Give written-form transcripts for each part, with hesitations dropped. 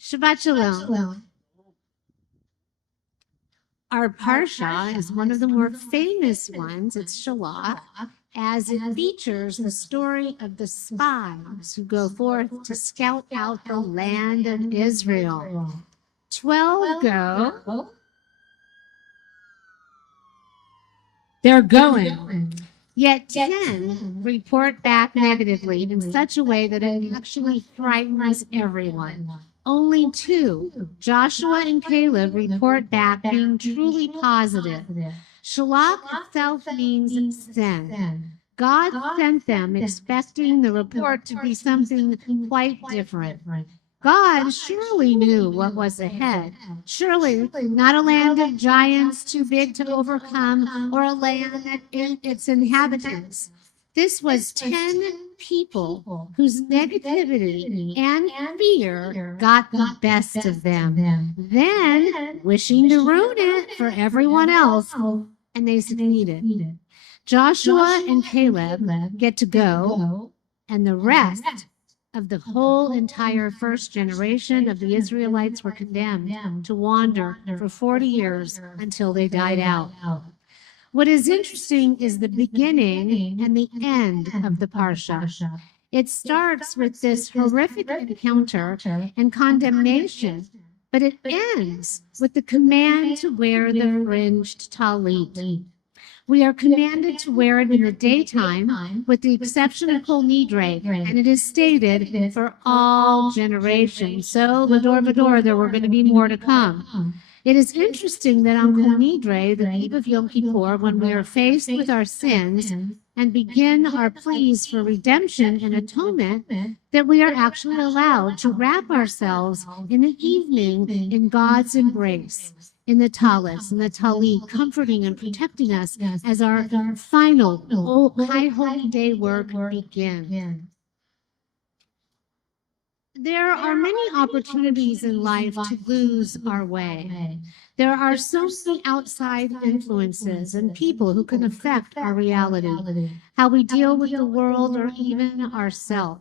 Shabbat Shalom. Our Parsha is one of the more famous ones. It's Shelach, as it features the story of the spies who go forth to scout out the land of Israel. 12 go. They're going. Yet 10 report back negatively in such a way that it actually frightens everyone. Only 2, Joshua and Caleb, report back being truly positive. Shelach itself means send. God sent them expecting the report to be something quite different. God surely knew what was ahead. Surely not a land of giants too big to overcome, or a land that its inhabitants. This was 10 people whose negativity and fear got the best of them, then wishing to ruin it for everyone else, and they succeeded. Joshua and Caleb get to go, and the rest of the whole entire first generation of the Israelites were condemned to wander for 40 years until they died out. What is interesting is the beginning and the end of the Parsha. It starts with this horrific encounter and condemnation, but it ends with the command to wear the fringed talit. We are commanded to wear it in the daytime, with the exception of Kol Nidre, and it is stated for all generations. So, Vador Vador, there were going to be more to come. It is interesting that on Kol Nidre, the eve of Yom Kippur, when we are faced with our sins and begin our pleas for redemption and atonement, that we are actually allowed to wrap ourselves in the evening in God's embrace, in the talis, in the talit, comforting and protecting us as our final high holy day work begins. There are many opportunities in life to lose our way. There are so many outside influences and people who can affect our reality, how we deal with the world or even ourselves.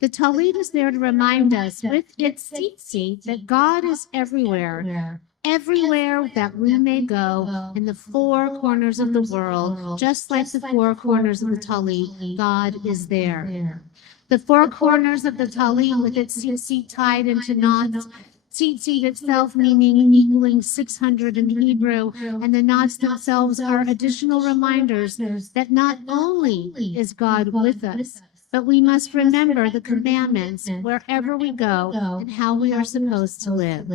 The talit is there to remind us with its tzitzit that God is everywhere that we may go in the 4 corners of the world, just like the 4 corners of the talit, God is there. The 4 corners of the talit with its tzitzit tied into knots, tzitzit itself meaning equaling 600 in Hebrew, and the knots themselves are additional reminders that not only is God with us, but we must remember the commandments wherever we go and how we are supposed to live.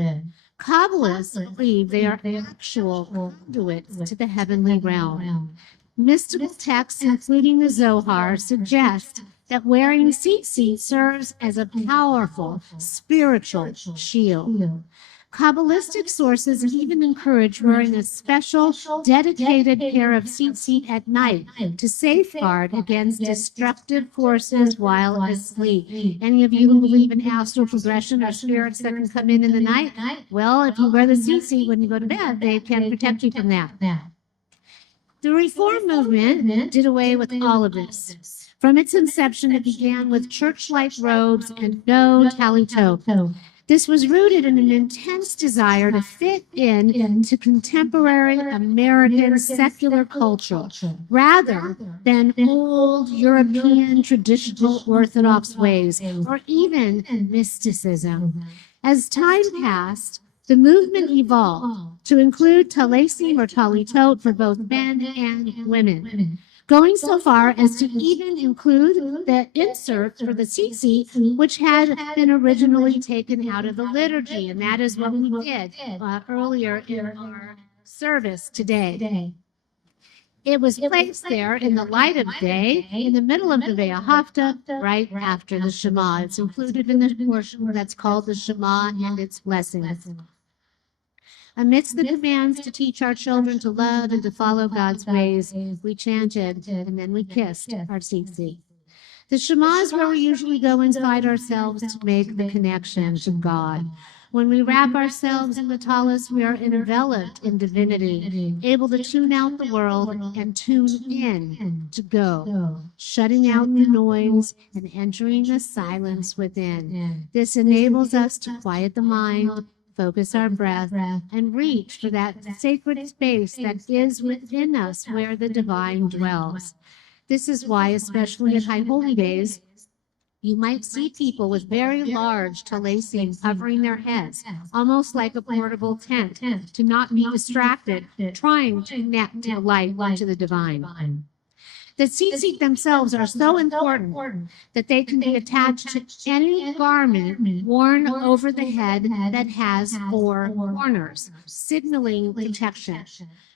Kabbalists believe they are actual conduits to the heavenly realm. Mystical texts, including the Zohar, suggest that wearing tzitzit serves as a powerful spiritual shield. Kabbalistic sources even encourage wearing a special, dedicated pair of tzitzit at night to safeguard against destructive forces while asleep. Any of you who believe in astral progression or spirits that can come in the night? Well, if you wear the tzitzit when you go to bed, they can protect you from that. The Reform movement did away with all of this. From its inception, it began with church-like robes and no talitot. This was rooted in an intense desire to fit into contemporary American secular culture, rather than old European traditional Orthodox ways, or even mysticism. As time passed, the movement evolved to include talesim or talitot for both men and women, going so far as to even include the inserts for the tzitzit, which had been originally taken out of the liturgy, and that is what we did earlier in our service today. It was placed there in the light of day, in the middle of the Ve'ahavta, right after the Shema. It's included in the portion that's called the Shema and its blessings. Amidst the commands to teach our children to love and to follow God's ways, we chanted and then we kissed our tzitzit. The Shema is where we usually go inside ourselves to make the connection to God. When we wrap ourselves in the tallis, we are enveloped in divinity, able to tune out the world and tune in to go, shutting out the noise and entering the silence within. This enables us to quiet the mind, focus our breath, and reach for that sacred space that is within us where the divine dwells. This is why, especially at High Holy Days, you might see people with very large tallisim covering their heads, almost like a portable tent, to not be distracted, trying to connect to the light, to the divine. The tzitzit themselves are so important that they can be attached to any garment worn over the head that has 4 corners, signaling protection.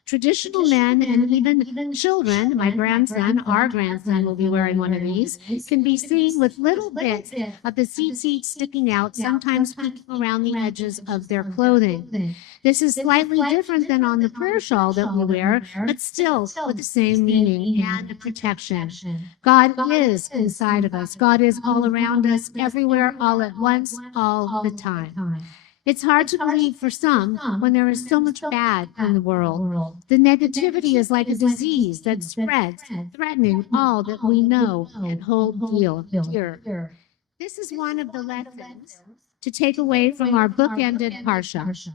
Traditional men and even children, my grandson, our grandson will be wearing one of these, can be seen with little bits of the tzitzit sticking out, sometimes peeking around the edges of their clothing. This is slightly different than on the prayer shawl that we wear, but still with the same meaning and protection. God is inside of us. God is all around us, everywhere, all at once, all the time. It's hard to believe for some when there is so much bad in the world. The negativity is like a disease that spreads, threatening all that we know and hold dear. This is one of the lessons to take away from our bookended Parshat.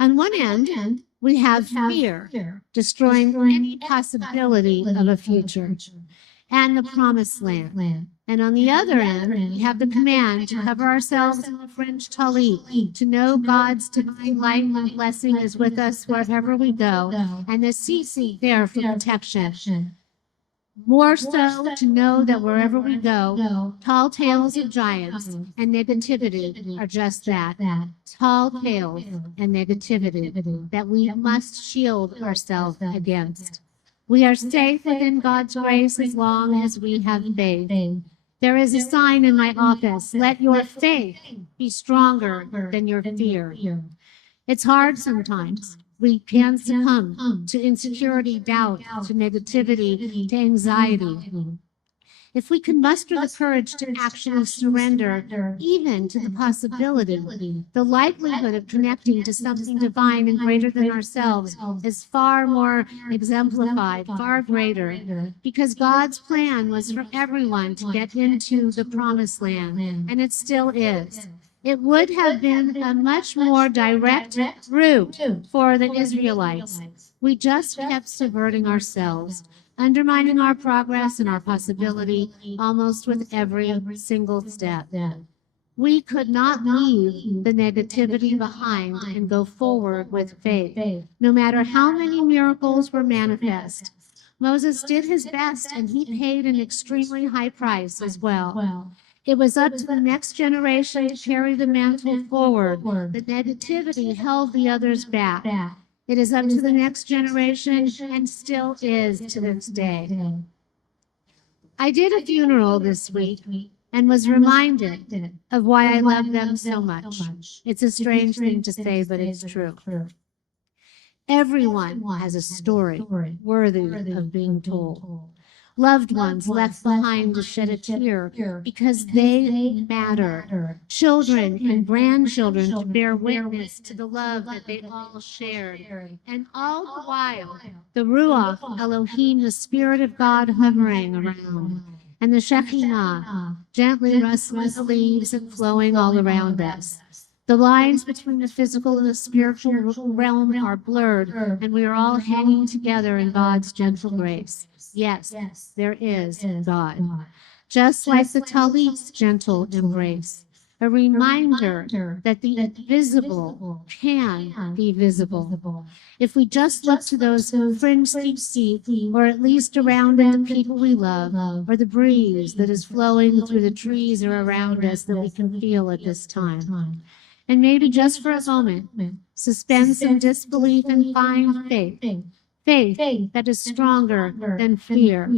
On one end, we have fear, destroying any possibility of a future, and the promised land. And on the other end, we have the command to cover ourselves in the fringe talit, to know God's divine light and blessing is with us wherever we go, and the tzitzit there for protection. More so to know that wherever we go, tall tales of giants and negativity are just that, tall tales and negativity that we must shield ourselves against. We are safe within God's grace as long as we have faith. There is a sign in my office, let your faith be stronger than your fear. It's hard sometimes. We can succumb to insecurity, doubt, to negativity, to anxiety. If we can muster the courage to actually surrender, even to the possibility, the likelihood of connecting to something divine and greater than ourselves is far more exemplified, far greater, because God's plan was for everyone to get into the promised land, and it still is. It would have been a much more direct route for the Israelites. We just kept subverting ourselves, undermining our progress and our possibility almost with every single step. We could not leave the negativity behind and go forward with faith, no matter how many miracles were manifest. Moses did his best, and he paid an extremely high price as well. It was up to the next generation to carry the mantle forward. The negativity held the others back. It is up to the next generation and still is to this day. I did a funeral this week and was reminded of why I love them so much. It's a strange thing to say, but it's true. Everyone has a story worthy of being told. Loved ones left behind to shed a tear because they matter. Children and grandchildren to bear witness to the love that they all shared. And all the while, the Ruach Elohim, the Spirit of God hovering around, and the Shekinah gently rustling the leaves and flowing all around us. The lines between the physical and the spiritual realm are blurred, and we are all hanging together in God's gentle grace. Yes, there is God. Just like the Talit's gentle embrace, a reminder that the invisible can be visible. If we just look to those fringe tzitzit, or at least around the people we love, or the breeze that is flowing through the trees or around us that we can feel at this time. And maybe just for a moment, suspend some disbelief and find faith. faith that is stronger than fear.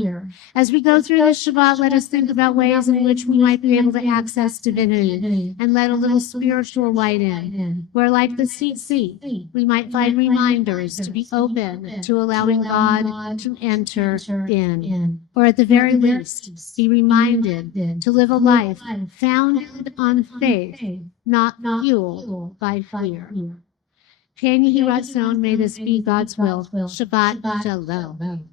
As we go through this Shabbat, let us think about ways in which we might be able to access divinity and let a little spiritual light in, where like the Tzitzit, we might find reminders to be open to allowing God to enter in, or at the very least, be reminded to live a life founded on faith, not fueled by fear. Can Yehi Ratzon, may this be God's will. Shabbat Shalom.